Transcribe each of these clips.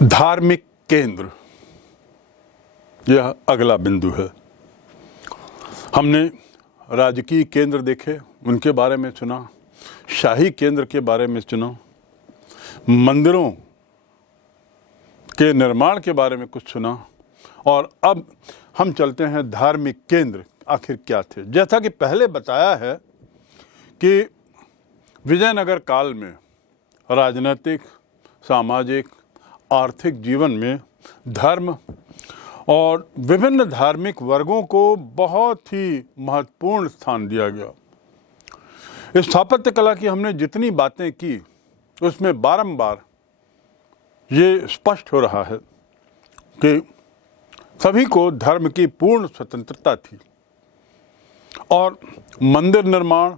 धार्मिक केंद्र, यह अगला बिंदु है। हमने राजकीय केंद्र देखे, उनके बारे में सुना, शाही केंद्र के बारे में सुना, मंदिरों के निर्माण के बारे में कुछ सुना, और अब हम चलते हैं धार्मिक केंद्र आखिर क्या थे। जैसा कि पहले बताया है कि विजयनगर काल में राजनीतिक, सामाजिक, आर्थिक जीवन में धर्म और विभिन्न धार्मिक वर्गों को बहुत ही महत्वपूर्ण स्थान दिया गया। स्थापत्य कला की हमने जितनी बातें की उसमें बारंबार ये स्पष्ट हो रहा है कि सभी को धर्म की पूर्ण स्वतंत्रता थी और मंदिर निर्माण,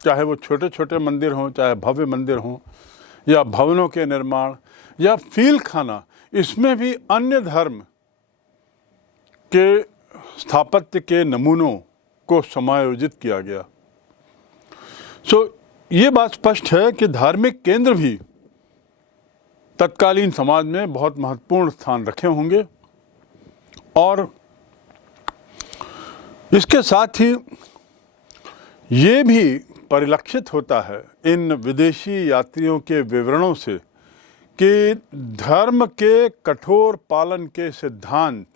चाहे वो छोटे छोटे मंदिर हों, चाहे भव्य मंदिर हों, या भवनों के निर्माण या फील खाना, इसमें भी अन्य धर्म के स्थापत्य के नमूनों को समायोजित किया गया। ये बात स्पष्ट है कि धार्मिक केंद्र भी तत्कालीन समाज में बहुत महत्वपूर्ण स्थान रखे होंगे, और इसके साथ ही ये भी परिलक्षित होता है इन विदेशी यात्रियों के विवरणों से कि धर्म के कठोर पालन के सिद्धांत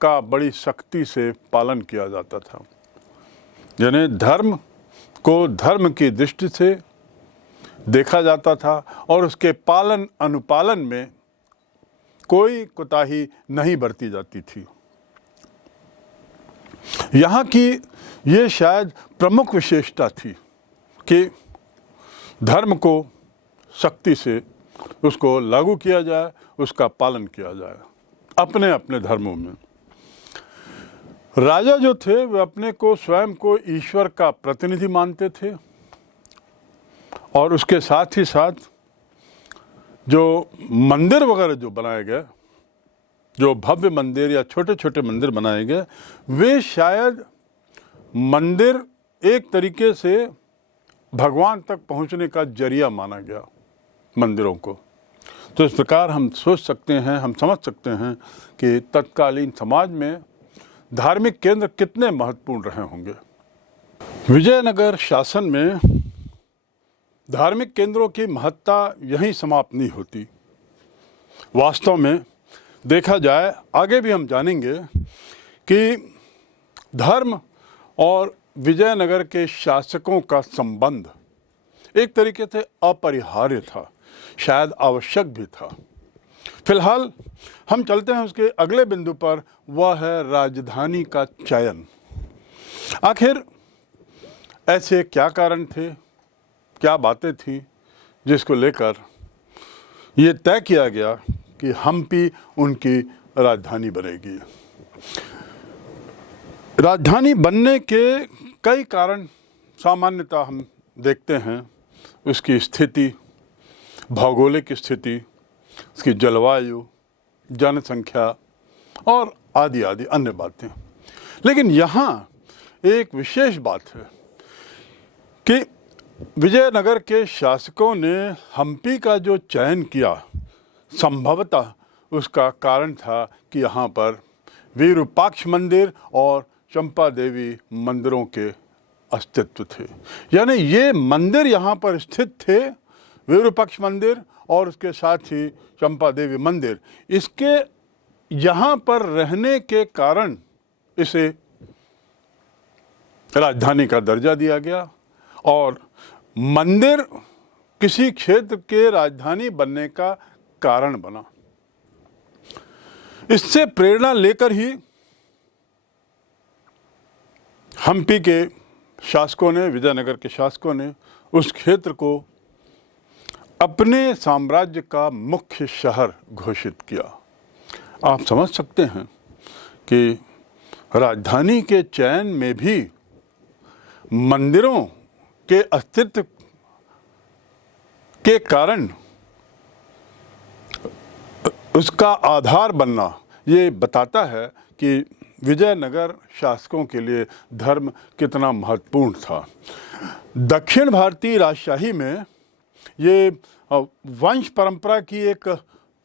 का बड़ी सख्ती से पालन किया जाता था। यानी धर्म को धर्म की दृष्टि से देखा जाता था और उसके पालन अनुपालन में कोई कोताही नहीं बरती जाती थी। यहाँ की ये शायद प्रमुख विशेषता थी कि धर्म को सख्ती से उसको लागू किया जाए, उसका पालन किया जाए अपने अपने धर्मों में। राजा जो थे वे अपने को स्वयं को ईश्वर का प्रतिनिधि मानते थे, और उसके साथ ही साथ जो मंदिर वगैरह जो बनाए गए, जो भव्य मंदिर या छोटे छोटे मंदिर बनाए गए, वे शायद मंदिर एक तरीके से भगवान तक पहुंचने का जरिया माना गया मंदिरों को। तो इस प्रकार हम सोच सकते हैं, हम समझ सकते हैं कि तत्कालीन समाज में धार्मिक केंद्र कितने महत्वपूर्ण रहे होंगे। विजयनगर शासन में धार्मिक केंद्रों की महत्ता यहीं समाप्त नहीं होती। वास्तव में देखा जाए, आगे भी हम जानेंगे कि धर्म और विजयनगर के शासकों का संबंध एक तरीके से अपरिहार्य था, शायद आवश्यक भी था। फिलहाल हम चलते हैं उसके अगले बिंदु पर, वह है राजधानी का चयन। आखिर ऐसे क्या कारण थे, क्या बातें थी जिसको लेकर ये तय किया गया कि हम्पी उनकी राजधानी बनेगी। राजधानी बनने के कई कारण सामान्यतः हम देखते हैं। उसकी स्थिति, भौगोलिक स्थिति, उसकी जलवायु, जनसंख्या और आदि आदि अन्य बातें। लेकिन यहाँ एक विशेष बात है कि विजयनगर के शासकों ने हम्पी का जो चयन किया, संभवतः उसका कारण था कि यहाँ पर विरूपाक्ष मंदिर और चंपा देवी मंदिरों के अस्तित्व थे। यानी ये मंदिर यहाँ पर स्थित थे, विरूपाक्ष मंदिर और उसके साथ ही चंपा देवी मंदिर। इसके यहाँ पर रहने के कारण इसे राजधानी का दर्जा दिया गया, और मंदिर किसी क्षेत्र के राजधानी बनने का कारण बना। इससे प्रेरणा लेकर ही हम्पी के शासकों ने, विजयनगर के शासकों ने उस क्षेत्र को अपने साम्राज्य का मुख्य शहर घोषित किया। आप समझ सकते हैं कि राजधानी के चयन में भी मंदिरों के अस्तित्व के कारण उसका आधार बनना ये बताता है कि विजयनगर शासकों के लिए धर्म कितना महत्वपूर्ण था। दक्षिण भारतीय राजशाही में ये वंश परंपरा की एक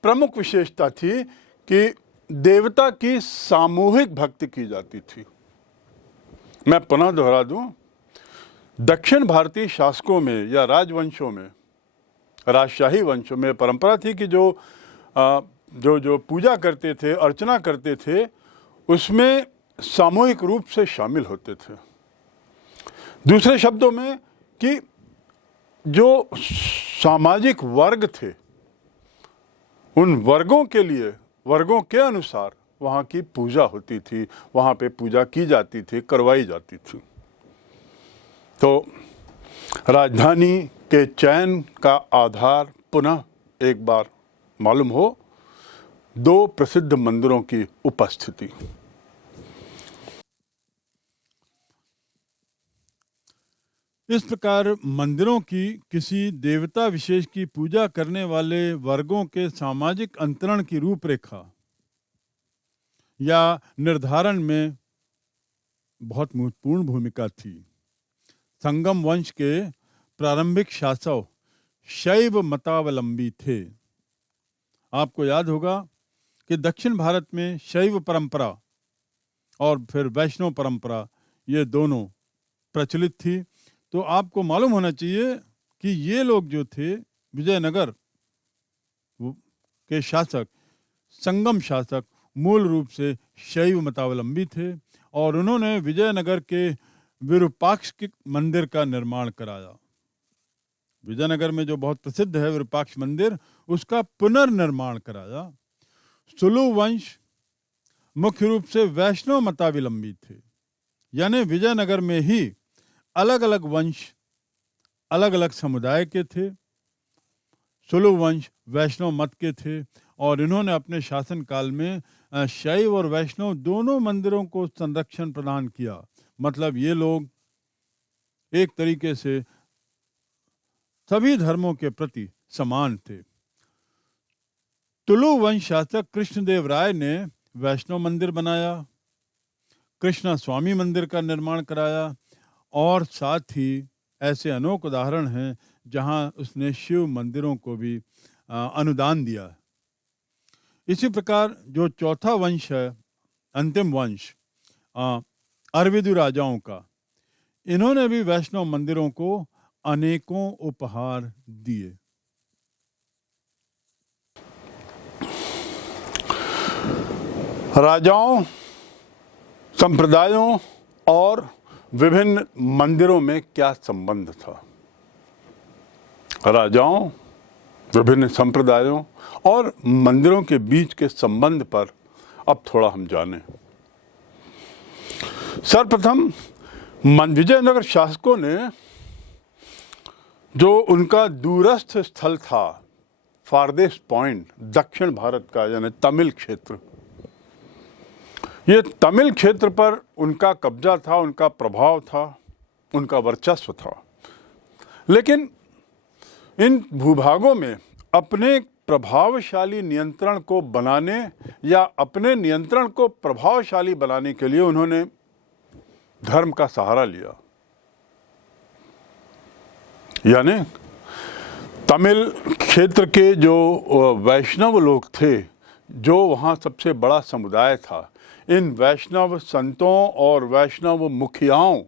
प्रमुख विशेषता थी कि देवता की सामूहिक भक्ति की जाती थी। मैं पुनः दोहरा दूं, दक्षिण भारतीय शासकों में या राजवंशों में, राजशाही वंशों में परंपरा थी कि जो पूजा करते थे, अर्चना करते थे, उसमें सामूहिक रूप से शामिल होते थे। दूसरे शब्दों में कि जो सामाजिक वर्ग थे, उन वर्गों के लिए, वर्गों के अनुसार वहाँ की पूजा होती थी, वहाँ पे पूजा की जाती थी, करवाई जाती थी। तो राजधानी के चयन का आधार पुनः एक बार मालूम हो, दो प्रसिद्ध मंदिरों की उपस्थिति। इस प्रकार मंदिरों की किसी देवता विशेष की पूजा करने वाले वर्गों के सामाजिक अंतरण की रूपरेखा या निर्धारण में बहुत महत्वपूर्ण भूमिका थी। संगम वंश के प्रारंभिक शासक शैव मतावलंबी थे। आपको याद होगा कि दक्षिण भारत में शैव परंपरा और फिर वैष्णव परंपरा, ये दोनों प्रचलित थी। तो आपको मालूम होना चाहिए कि ये लोग जो थे, विजयनगर के शासक, संगम शासक, मूल रूप से शैव मतावलंबी थे और उन्होंने विजयनगर के विरूपाक्ष मंदिर का निर्माण कराया। विजयनगर में जो बहुत प्रसिद्ध है विरूपाक्ष मंदिर, उसका पुनर्निर्माण कराया। सुलु वंश मुख्य रूप से वैष्णव मतावलंबी थे, यानी विजयनगर में ही अलग अलग वंश, अलग अलग समुदाय के थे। सुलु वंश वैष्णव मत के थे और इन्होंने अपने शासन काल में शैव और वैष्णव दोनों मंदिरों को संरक्षण प्रदान किया। मतलब ये लोग एक तरीके से सभी धर्मों के प्रति समान थे। तुलु वंश शासक कृष्णदेव राय ने वैष्णव मंदिर बनाया, कृष्णा स्वामी मंदिर का निर्माण कराया और साथ ही ऐसे अनेक उदाहरण हैं जहां उसने शिव मंदिरों को भी अनुदान दिया। इसी प्रकार जो चौथा वंश है, अंतिम वंश अरविदु राजाओं का, इन्होंने भी वैष्णव मंदिरों को अनेकों उपहार दिए। राजाओं, संप्रदायों और विभिन्न मंदिरों में क्या संबंध था? राजाओं, विभिन्न संप्रदायों और मंदिरों के बीच के संबंध पर अब थोड़ा हम जानें। सर्वप्रथम विजयनगर शासकों ने जो उनका दूरस्थ स्थल था, फारदेस्ट पॉइंट, दक्षिण भारत का यानी तमिल क्षेत्र, ये तमिल क्षेत्र पर उनका कब्जा था, उनका प्रभाव था, उनका वर्चस्व था। लेकिन इन भूभागों में अपने प्रभावशाली नियंत्रण को बनाने या अपने नियंत्रण को प्रभावशाली बनाने के लिए उन्होंने धर्म का सहारा लिया। यानी तमिल क्षेत्र के जो वैष्णव लोग थे, जो वहाँ सबसे बड़ा समुदाय था, इन वैष्णव संतों और वैष्णव मुखियाओं,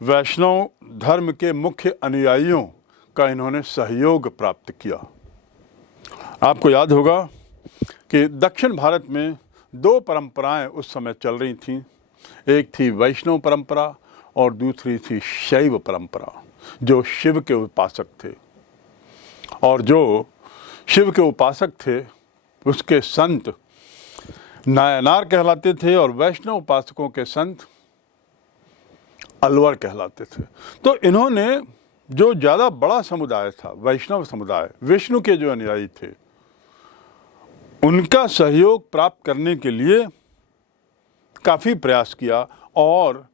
वैष्णव धर्म के मुख्य अनुयायियों का इन्होंने सहयोग प्राप्त किया। आपको याद होगा कि दक्षिण भारत में दो परंपराएं उस समय चल रही थीं। एक थी वैष्णव परंपरा और दूसरी थी शैव परंपरा, जो शिव के उपासक थे। और जो शिव के उपासक थे उसके संत नायनार कहलाते थे और वैष्णव उपासकों के संत अलवर कहलाते थे। तो इन्होंने जो ज़्यादा बड़ा समुदाय था, वैष्णव समुदाय, विष्णु के जो अनुयायी थे, उनका सहयोग प्राप्त करने के लिए काफ़ी प्रयास किया। और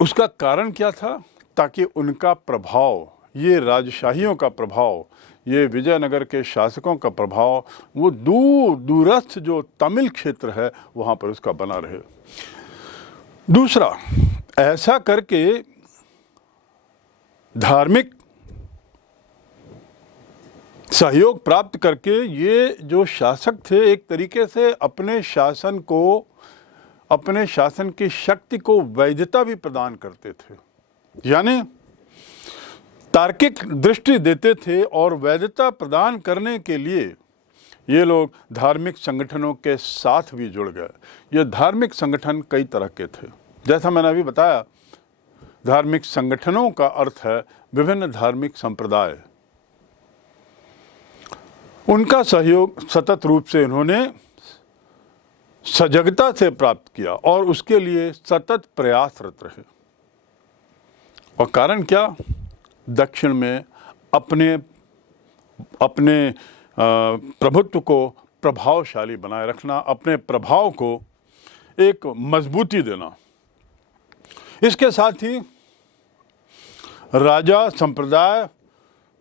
उसका कारण क्या था? ताकि उनका प्रभाव, ये राजशाहियों का प्रभाव, ये विजयनगर के शासकों का प्रभाव, वो दूरस्थ जो तमिल क्षेत्र है वहाँ पर उसका बना रहे। दूसरा, ऐसा करके धार्मिक सहयोग प्राप्त करके ये जो शासक थे एक तरीके से अपने शासन की शक्ति को वैधता भी प्रदान करते थे, यानी तार्किक दृष्टि देते थे। और वैधता प्रदान करने के लिए ये लोग धार्मिक संगठनों के साथ भी जुड़ गए। ये धार्मिक संगठन कई तरह के थे, जैसा मैंने अभी बताया। धार्मिक संगठनों का अर्थ है विभिन्न धार्मिक संप्रदाय। उनका सहयोग सतत रूप से इन्होंने सजगता से प्राप्त किया और उसके लिए सतत प्रयासरत रहे। और कारण क्या? दक्षिण में अपने प्रभुत्व को प्रभावशाली बनाए रखना, अपने प्रभाव को एक मजबूती देना। इसके साथ ही राजा, संप्रदाय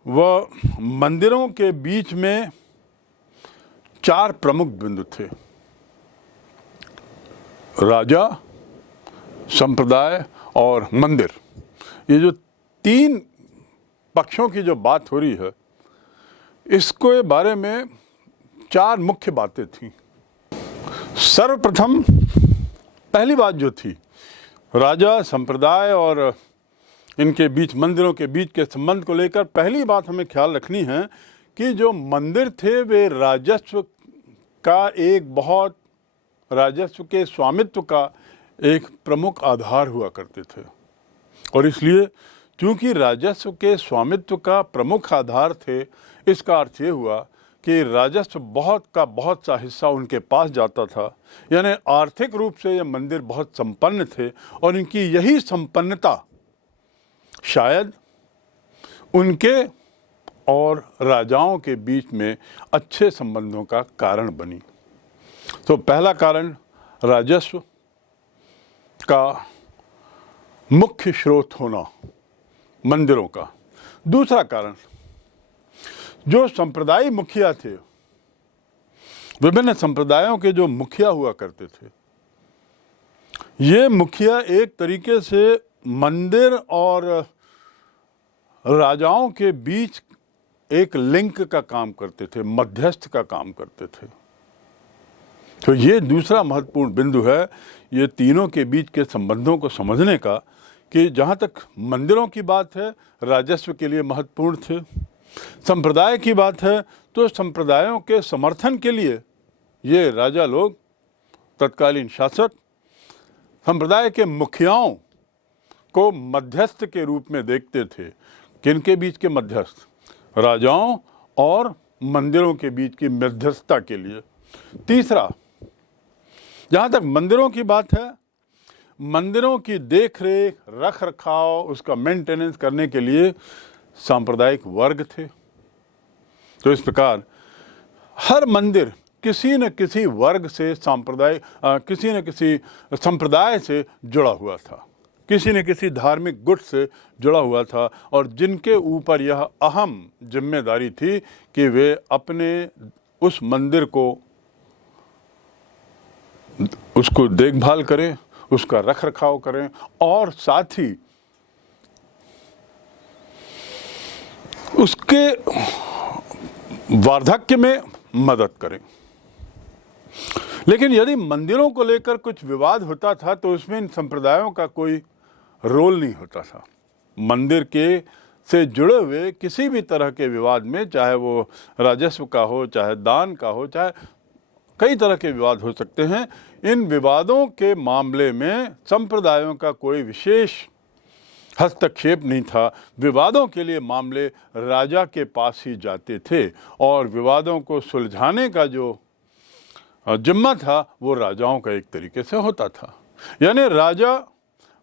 व मंदिरों के बीच में 4 प्रमुख बिंदु थे। राजा, संप्रदाय और मंदिर, ये जो 3 पक्षों की जो बात हो रही है, इसके बारे में 4 मुख्य बातें थी। सर्वप्रथम पहली बात जो थी, राजा, संप्रदाय और इनके बीच, मंदिरों के बीच के संबंध को लेकर पहली बात हमें ख्याल रखनी है कि जो मंदिर थे वे राजस्व के स्वामित्व का एक प्रमुख आधार हुआ करते थे। और इसलिए क्योंकि राजस्व के स्वामित्व का प्रमुख आधार थे, इसका अर्थ ये हुआ कि राजस्व बहुत सा हिस्सा उनके पास जाता था। यानी आर्थिक रूप से ये मंदिर बहुत संपन्न थे और इनकी यही संपन्नता शायद उनके और राजाओं के बीच में अच्छे संबंधों का कारण बनी। तो पहला कारण राजस्व का मुख्य स्रोत होना मंदिरों का। दूसरा कारण, जो संप्रदायी मुखिया थे, विभिन्न संप्रदायों के जो मुखिया हुआ करते थे, ये मुखिया एक तरीके से मंदिर और राजाओं के बीच एक लिंक का काम करते थे, मध्यस्थ का काम करते थे। तो ये दूसरा महत्वपूर्ण बिंदु है ये तीनों के बीच के संबंधों को समझने का, कि जहाँ तक मंदिरों की बात है राजस्व के लिए महत्वपूर्ण थे, संप्रदाय की बात है तो संप्रदायों के समर्थन के लिए ये राजा लोग, तत्कालीन शासक, संप्रदाय के मुखियाओं को मध्यस्थ के रूप में देखते थे। किनके बीच के मध्यस्थ? राजाओं और मंदिरों के बीच की मध्यस्थता के लिए। तीसरा, जहाँ तक मंदिरों की बात है, मंदिरों की देख रेख, रख रखाव, उसका मेंटेनेंस करने के लिए सांप्रदायिक वर्ग थे। तो इस प्रकार हर मंदिर किसी न किसी वर्ग से, किसी न किसी संप्रदाय से जुड़ा हुआ था, किसी न किसी धार्मिक गुट से जुड़ा हुआ था, और जिनके ऊपर यह अहम जिम्मेदारी थी कि वे अपने उस मंदिर को, उसको देखभाल करें, उसका रख रखाव करें और साथ ही उसके वार्धक्य में मदद करें। लेकिन यदि मंदिरों को लेकर कुछ विवाद होता था तो उसमें इन संप्रदायों का कोई रोल नहीं होता था। मंदिर के से जुड़े हुए किसी भी तरह के विवाद में, चाहे वो राजस्व का हो, चाहे दान का हो, चाहे कई तरह के विवाद हो सकते हैं, इन विवादों के मामले में संप्रदायों का कोई विशेष हस्तक्षेप नहीं था। विवादों के लिए मामले राजा के पास ही जाते थे और विवादों को सुलझाने का जो जिम्मा था वो राजाओं का एक तरीके से होता था। यानी राजा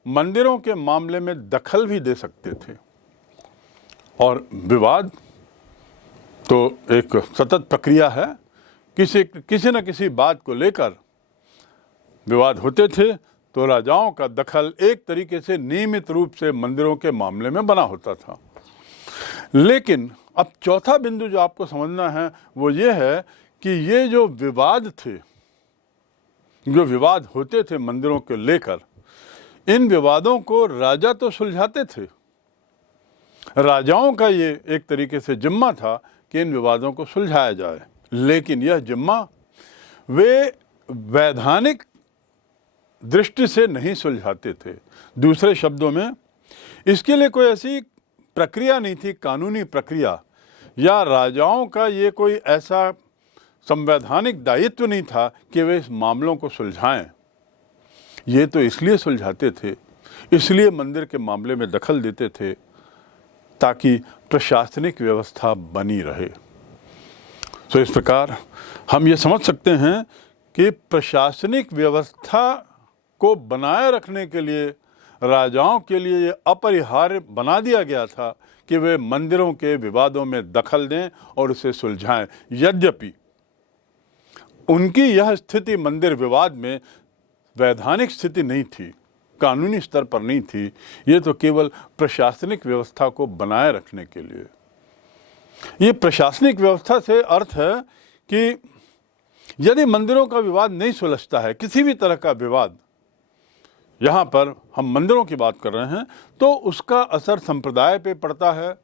मंदिरों के मामले में दखल भी दे सकते थे और विवाद तो एक सतत प्रक्रिया है, किसी न किसी बात को लेकर विवाद होते थे तो राजाओं का दखल एक तरीके से नियमित रूप से मंदिरों के मामले में बना होता था। लेकिन अब चौथा बिंदु जो आपको समझना है वो ये है कि ये जो विवाद थे, जो विवाद होते थे मंदिरों को लेकर, इन विवादों को राजा तो सुलझाते थे। राजाओं का ये एक तरीके से जिम्मा था कि इन विवादों को सुलझाया जाए, लेकिन यह जिम्मा वे वैधानिक दृष्टि से नहीं सुलझाते थे। दूसरे शब्दों में, इसके लिए कोई ऐसी प्रक्रिया नहीं थी, कानूनी प्रक्रिया, या राजाओं का ये कोई ऐसा संवैधानिक दायित्व नहीं था कि वे इस मामलों को सुलझाएं। ये तो इसलिए सुलझाते थे, इसलिए मंदिर के मामले में दखल देते थे ताकि प्रशासनिक व्यवस्था बनी रहे। तो इस प्रकार हम ये समझ सकते हैं कि प्रशासनिक व्यवस्था को बनाए रखने के लिए राजाओं के लिए ये अपरिहार्य बना दिया गया था कि वे मंदिरों के विवादों में दखल दें और उसे सुलझाएं। यद्यपि उनकी यह स्थिति मंदिर विवाद में वैधानिक स्थिति नहीं थी, कानूनी स्तर पर नहीं थी, ये तो केवल प्रशासनिक व्यवस्था को बनाए रखने के लिए। ये प्रशासनिक व्यवस्था से अर्थ है कि यदि मंदिरों का विवाद नहीं सुलझता है, किसी भी तरह का विवाद, यहाँ पर हम मंदिरों की बात कर रहे हैं, तो उसका असर संप्रदाय पे पड़ता है,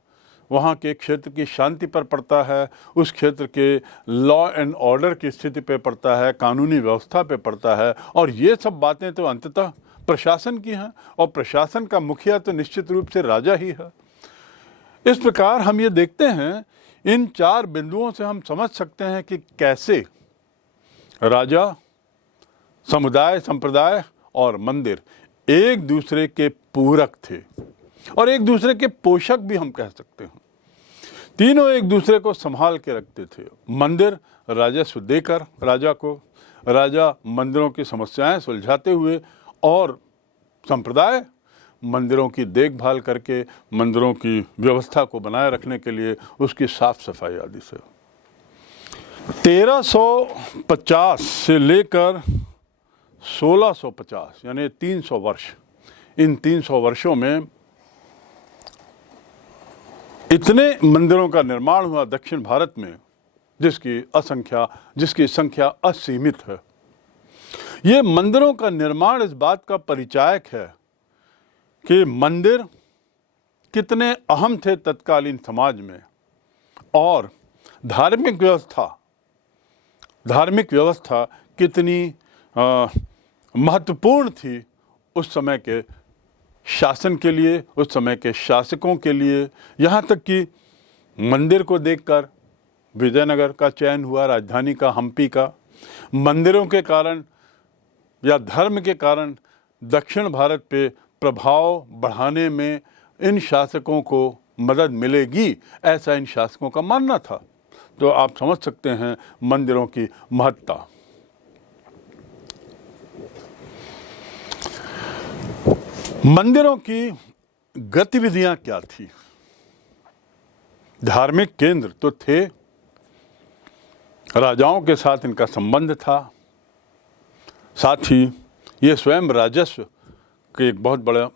वहाँ के क्षेत्र की शांति पर पड़ता है, उस क्षेत्र के लॉ एंड ऑर्डर की स्थिति पे पड़ता है, कानूनी व्यवस्था पे पड़ता है। और ये सब बातें तो अंततः प्रशासन की हैं, और प्रशासन का मुखिया तो निश्चित रूप से राजा ही है। इस प्रकार हम ये देखते हैं, इन चार बिंदुओं से हम समझ सकते हैं कि कैसे राजा, समुदाय, संप्रदाय और मंदिर एक दूसरे के पूरक थे और एक दूसरे के पोषक भी हम कह सकते हैं। तीनों एक दूसरे को संभाल के रखते थे। मंदिर राजस्व देकर राजा को, राजा मंदिरों की समस्याएं सुलझाते हुए, और संप्रदाय मंदिरों की देखभाल करके मंदिरों की व्यवस्था को बनाए रखने के लिए उसकी साफ सफाई आदि से। 1350 से लेकर 1650 यानी 300 वर्ष, इन 300 वर्षों में इतने मंदिरों का निर्माण हुआ दक्षिण भारत में जिसकी संख्या असीमित है। ये मंदिरों का निर्माण इस बात का परिचायक है कि मंदिर कितने अहम थे तत्कालीन समाज में, और धार्मिक व्यवस्था कितनी महत्वपूर्ण थी उस समय के शासन के लिए, उस समय के शासकों के लिए। यहाँ तक कि मंदिर को देखकर विजयनगर का चयन हुआ, राजधानी का, हम्पी का। मंदिरों के कारण या धर्म के कारण दक्षिण भारत पे प्रभाव बढ़ाने में इन शासकों को मदद मिलेगी, ऐसा इन शासकों का मानना था। तो आप समझ सकते हैं मंदिरों की महत्ता। मंदिरों की गतिविधियां क्या थी? धार्मिक केंद्र तो थे, राजाओं के साथ इनका संबंध था, साथ ही ये स्वयं राजस्व के एक बहुत बड़ा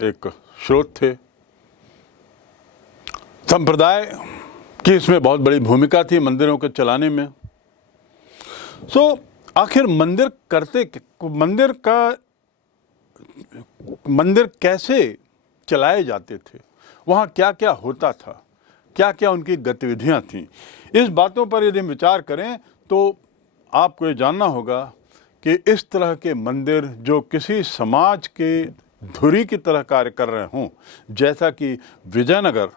एक स्रोत थे। संप्रदाय की इसमें बहुत बड़ी भूमिका थी मंदिरों को चलाने में। आखिर मंदिर कैसे चलाए जाते थे, वहाँ क्या क्या होता था, क्या क्या उनकी गतिविधियाँ थीं, इस बातों पर यदि हम विचार करें तो आपको ये जानना होगा कि इस तरह के मंदिर जो किसी समाज के धुरी की तरह कार्य कर रहे हों, जैसा कि विजयनगर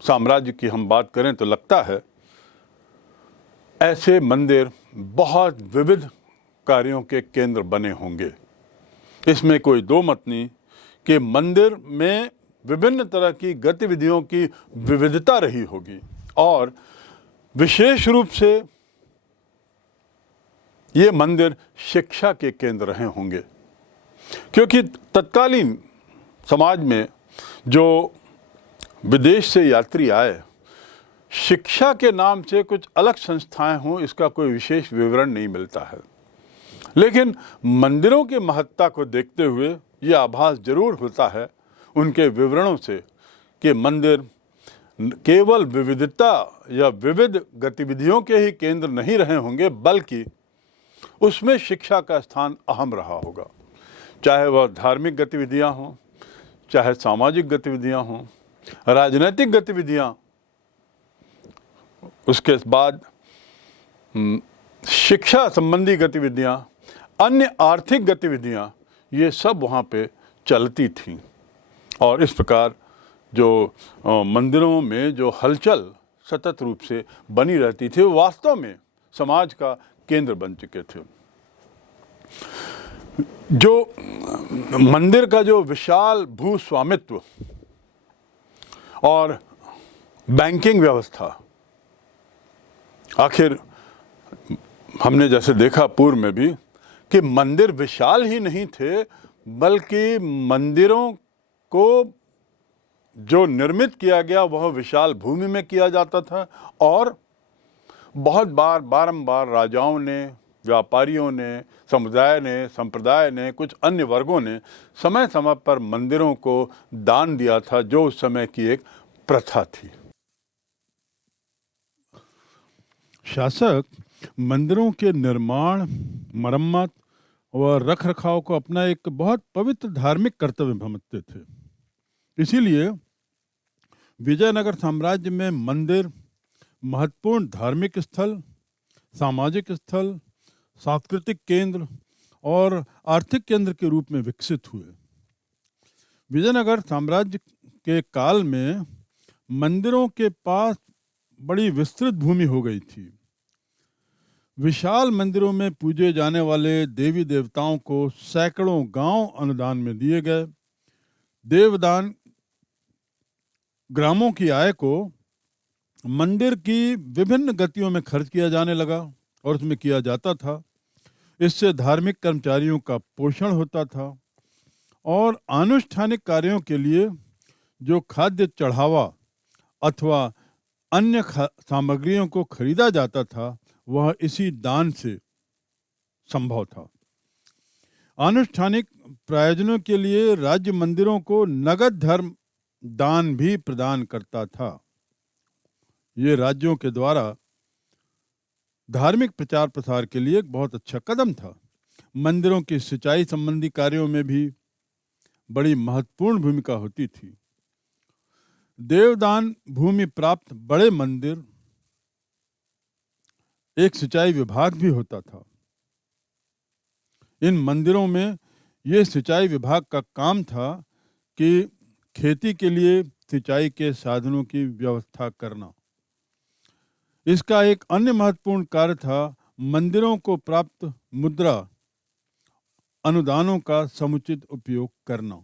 साम्राज्य की हम बात करें तो लगता है ऐसे मंदिर बहुत विविध कार्यों के केंद्र बने होंगे। इसमें कोई दो मत नहीं कि मंदिर में विभिन्न तरह की गतिविधियों की विविधता रही होगी, और विशेष रूप से ये मंदिर शिक्षा के केंद्र रहे होंगे, क्योंकि तत्कालीन समाज में जो विदेश से यात्री आए, शिक्षा के नाम से कुछ अलग संस्थाएं हों इसका कोई विशेष विवरण नहीं मिलता है। लेकिन मंदिरों की महत्ता को देखते हुए ये आभास जरूर होता है उनके विवरणों से कि मंदिर केवल विविधता या विविध गतिविधियों के ही केंद्र नहीं रहे होंगे, बल्कि उसमें शिक्षा का स्थान अहम रहा होगा। चाहे वह धार्मिक गतिविधियां हों, चाहे सामाजिक गतिविधियां हों, राजनैतिक गतिविधियां उसके बाद शिक्षा संबंधी गतिविधियां, अन्य आर्थिक गतिविधियां, ये सब वहाँ पे चलती थीं। और इस प्रकार जो मंदिरों में जो हलचल सतत रूप से बनी रहती थी, वो वास्तव में समाज का केंद्र बन चुके थे। जो मंदिर का जो विशाल भू स्वामित्व और बैंकिंग व्यवस्था, आखिर हमने जैसे देखा पूर्व में भी कि मंदिर विशाल ही नहीं थे, बल्कि मंदिरों को जो निर्मित किया गया वह विशाल भूमि में किया जाता था। और बहुत बार बारंबार राजाओं ने, व्यापारियों ने, समुदाय ने, संप्रदाय ने, कुछ अन्य वर्गों ने समय समय पर मंदिरों को दान दिया था, जो उस समय की एक प्रथा थी। शासक मंदिरों के निर्माण, मरम्मत व रखरखाव को अपना एक बहुत पवित्र धार्मिक कर्तव्य समझते थे। इसीलिए विजयनगर साम्राज्य में मंदिर महत्वपूर्ण धार्मिक स्थल, सामाजिक स्थल, सांस्कृतिक केंद्र और आर्थिक केंद्र के रूप में विकसित हुए। विजयनगर साम्राज्य के काल में मंदिरों के पास बड़ी विस्तृत भूमि हो गई थी। विशाल मंदिरों में पूजे जाने वाले देवी देवताओं को सैकड़ों गांव अनुदान में दिए गए। देवदान ग्रामों की आय को मंदिर की विभिन्न गतियों में खर्च किया जाने लगा और उसमें किया जाता था। इससे धार्मिक कर्मचारियों का पोषण होता था और अनुष्ठानिक कार्यों के लिए जो खाद्य चढ़ावा अथवा अन्य सामग्रियों को खरीदा जाता था, वह इसी दान से संभव था। अनुष्ठानिक प्रयोजनों के लिए राज्य मंदिरों को नगद धर्म दान भी प्रदान करता था। ये राज्यों के द्वारा धार्मिक प्रचार प्रसार के लिए एक बहुत अच्छा कदम था। मंदिरों की सिंचाई संबंधी कार्यों में भी बड़ी महत्वपूर्ण भूमिका होती थी। देवदान भूमि प्राप्त बड़े मंदिर एक सिंचाई विभाग भी होता था। इन मंदिरों में ये सिंचाई विभाग का काम था कि खेती के लिए सिंचाई के साधनों की व्यवस्था करना। इसका एक अन्य महत्वपूर्ण कार्य था मंदिरों को प्राप्त मुद्रा अनुदानों का समुचित उपयोग करना।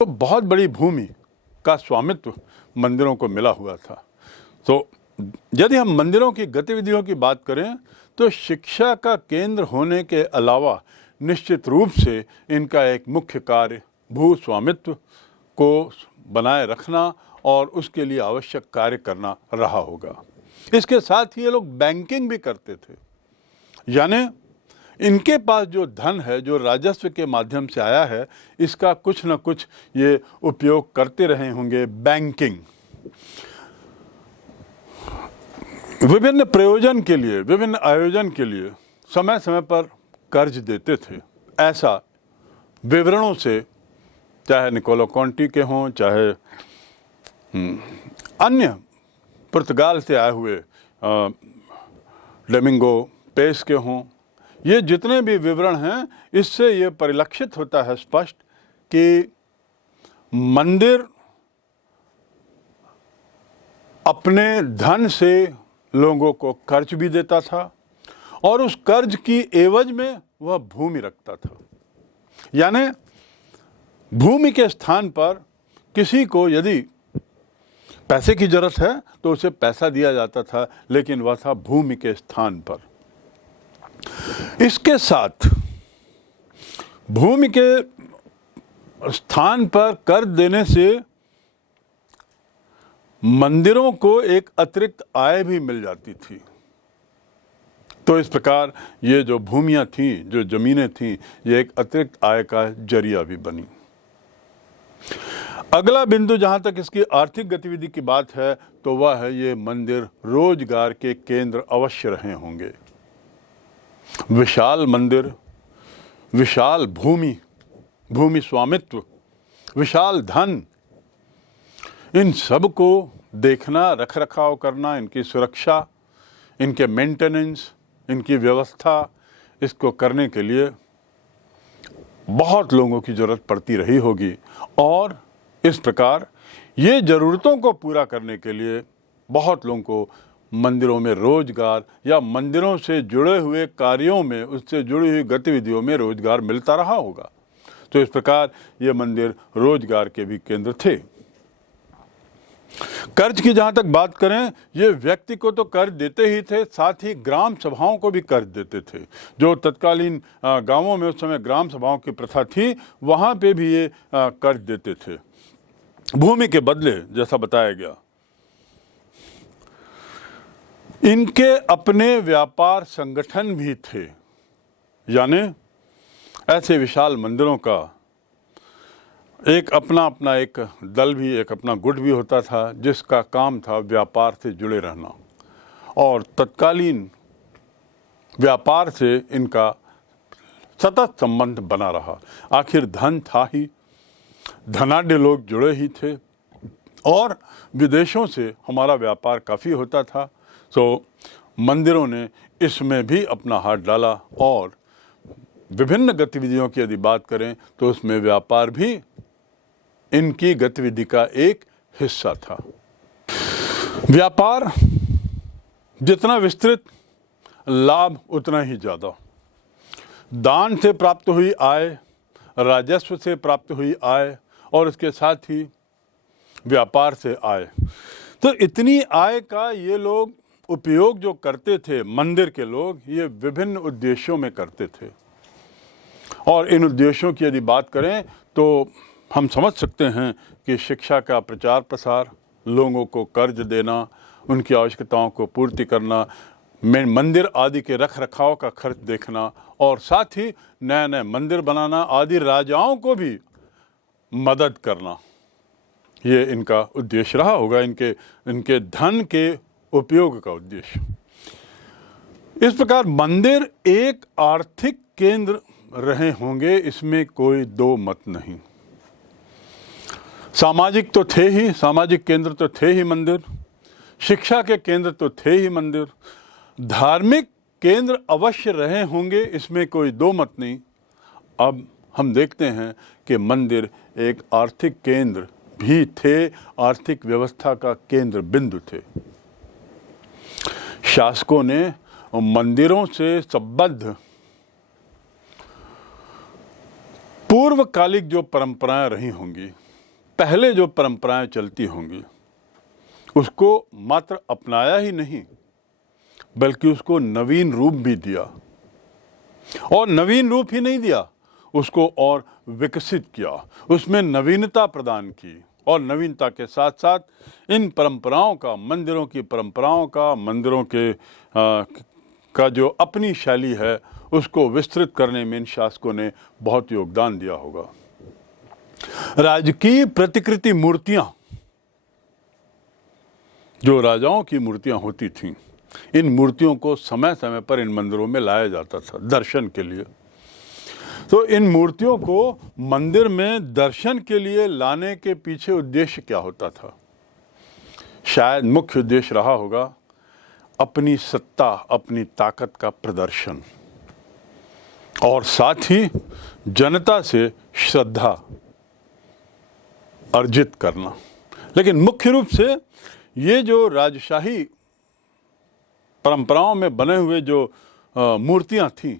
तो बहुत बड़ी भूमि का स्वामित्व मंदिरों को मिला हुआ था। तो यदि हम मंदिरों की गतिविधियों की बात करें तो शिक्षा का केंद्र होने के अलावा निश्चित रूप से इनका एक मुख्य कार्य भू स्वामित्व को बनाए रखना और उसके लिए आवश्यक कार्य करना रहा होगा। इसके साथ ही ये लोग बैंकिंग भी करते थे, यानी इनके पास जो धन है, जो राजस्व के माध्यम से आया है, इसका कुछ न कुछ ये उपयोग करते रहे होंगे। बैंकिंग विभिन्न प्रयोजन के लिए, विभिन्न आयोजन के लिए समय समय पर कर्ज देते थे। ऐसा विवरणों से, चाहे निकोलो कॉन्टी के हों, चाहे अन्य पुर्तगाल से आए हुए डोमिंगो पेस के हों, ये जितने भी विवरण हैं, इससे ये परिलक्षित होता है स्पष्ट कि मंदिर अपने धन से लोगों को कर्ज भी देता था और उस कर्ज की एवज में वह भूमि रखता था। यानी भूमि के स्थान पर किसी को यदि पैसे की जरूरत है तो उसे पैसा दिया जाता था, लेकिन वह था भूमि के स्थान पर। इसके साथ भूमि के स्थान पर कर्ज देने से मंदिरों को एक अतिरिक्त आय भी मिल जाती थी। तो इस प्रकार ये जो भूमियां थीं, जो जमीनें थीं, ये एक अतिरिक्त आय का जरिया भी बनी। अगला बिंदु जहां तक इसकी आर्थिक गतिविधि की बात है तो वह है ये मंदिर रोजगार के केंद्र अवश्य रहे होंगे। विशाल मंदिर, विशाल भूमि स्वामित्व, विशाल धन, इन सब को देखना, रख रखाव करना, इनकी सुरक्षा, इनके मेंटेनेंस, इनकी व्यवस्था, इसको करने के लिए बहुत लोगों की ज़रूरत पड़ती रही होगी। और इस प्रकार ये ज़रूरतों को पूरा करने के लिए बहुत लोगों को मंदिरों में रोजगार या मंदिरों से जुड़े हुए कार्यों में, उससे जुड़ी हुई गतिविधियों में रोजगार मिलता रहा होगा। तो इस प्रकार ये मंदिर रोजगार के भी केंद्र थे। कर्ज की जहां तक बात करें, ये व्यक्ति को तो कर्ज देते ही थे, साथ ही ग्राम सभाओं को भी कर्ज देते थे। जो तत्कालीन गांवों में उस समय ग्राम सभाओं की प्रथा थी, वहां पे भी ये कर्ज देते थे भूमि के बदले, जैसा बताया गया। इनके अपने व्यापार संगठन भी थे, यानी ऐसे विशाल मंदिरों का एक अपना एक दल भी, एक अपना गुट भी होता था, जिसका काम था व्यापार से जुड़े रहना। और तत्कालीन व्यापार से इनका सतत संबंध बना रहा। आखिर धन था ही, धनाढ्य लोग जुड़े ही थे, और विदेशों से हमारा व्यापार काफ़ी होता था। तो मंदिरों ने इसमें भी अपना हाथ डाला, और विभिन्न गतिविधियों की यदि बात करें तो उसमें व्यापार भी इनकी गतिविधि का एक हिस्सा था। व्यापार जितना विस्तृत, लाभ उतना ही ज़्यादा। दान से प्राप्त हुई आय, राजस्व से प्राप्त हुई आय, और इसके साथ ही व्यापार से आय, तो इतनी आय का ये लोग उपयोग जो करते थे, मंदिर के लोग, ये विभिन्न उद्देश्यों में करते थे। और इन उद्देश्यों की यदि बात करें तो हम समझ सकते हैं कि शिक्षा का प्रचार प्रसार, लोगों को कर्ज देना, उनकी आवश्यकताओं को पूर्ति करना, मंदिर आदि के रख रखाव का खर्च देखना, और साथ ही नए नए मंदिर बनाना आदि, राजाओं को भी मदद करना, ये इनका उद्देश्य रहा होगा, इनके धन के उपयोग का उद्देश्य। इस प्रकार मंदिर एक आर्थिक केंद्र रहे होंगे, इसमें कोई दो मत नहीं। सामाजिक तो थे ही, सामाजिक केंद्र तो थे ही मंदिर, शिक्षा के केंद्र तो थे ही मंदिर, धार्मिक केंद्र अवश्य रहे होंगे, इसमें कोई दो मत नहीं। अब हम देखते हैं कि मंदिर एक आर्थिक केंद्र भी थे, आर्थिक व्यवस्था का केंद्र बिंदु थे। शासकों ने मंदिरों से संबद्ध पूर्वकालिक जो परंपराएं रही होंगी, पहले जो परंपराएं चलती होंगी, उसको मात्र अपनाया ही नहीं, बल्कि उसको नवीन रूप भी दिया। और नवीन रूप ही नहीं दिया, उसको और विकसित किया, उसमें नवीनता प्रदान की। और नवीनता के साथ साथ इन परंपराओं का, मंदिरों की परंपराओं का, मंदिरों के का जो अपनी शैली है, उसको विस्तृत करने में इन शासकों ने बहुत योगदान दिया होगा। राजकीय प्रतिकृति मूर्तियां, जो राजाओं की मूर्तियां होती थीं, इन मूर्तियों को समय समय पर इन मंदिरों में लाया जाता था दर्शन के लिए। तो इन मूर्तियों को मंदिर में दर्शन के लिए लाने के पीछे उद्देश्य क्या होता था? शायद मुख्य उद्देश्य रहा होगा अपनी सत्ता, अपनी ताकत का प्रदर्शन, और साथ ही जनता से श्रद्धा अर्जित करना। लेकिन मुख्य रूप से ये जो राजशाही परंपराओं में बने हुए जो मूर्तियां थीं,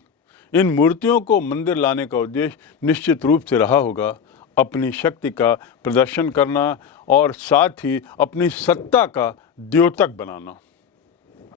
इन मूर्तियों को मंदिर लाने का उद्देश्य निश्चित रूप से रहा होगा अपनी शक्ति का प्रदर्शन करना, और साथ ही अपनी सत्ता का द्योतक बनाना।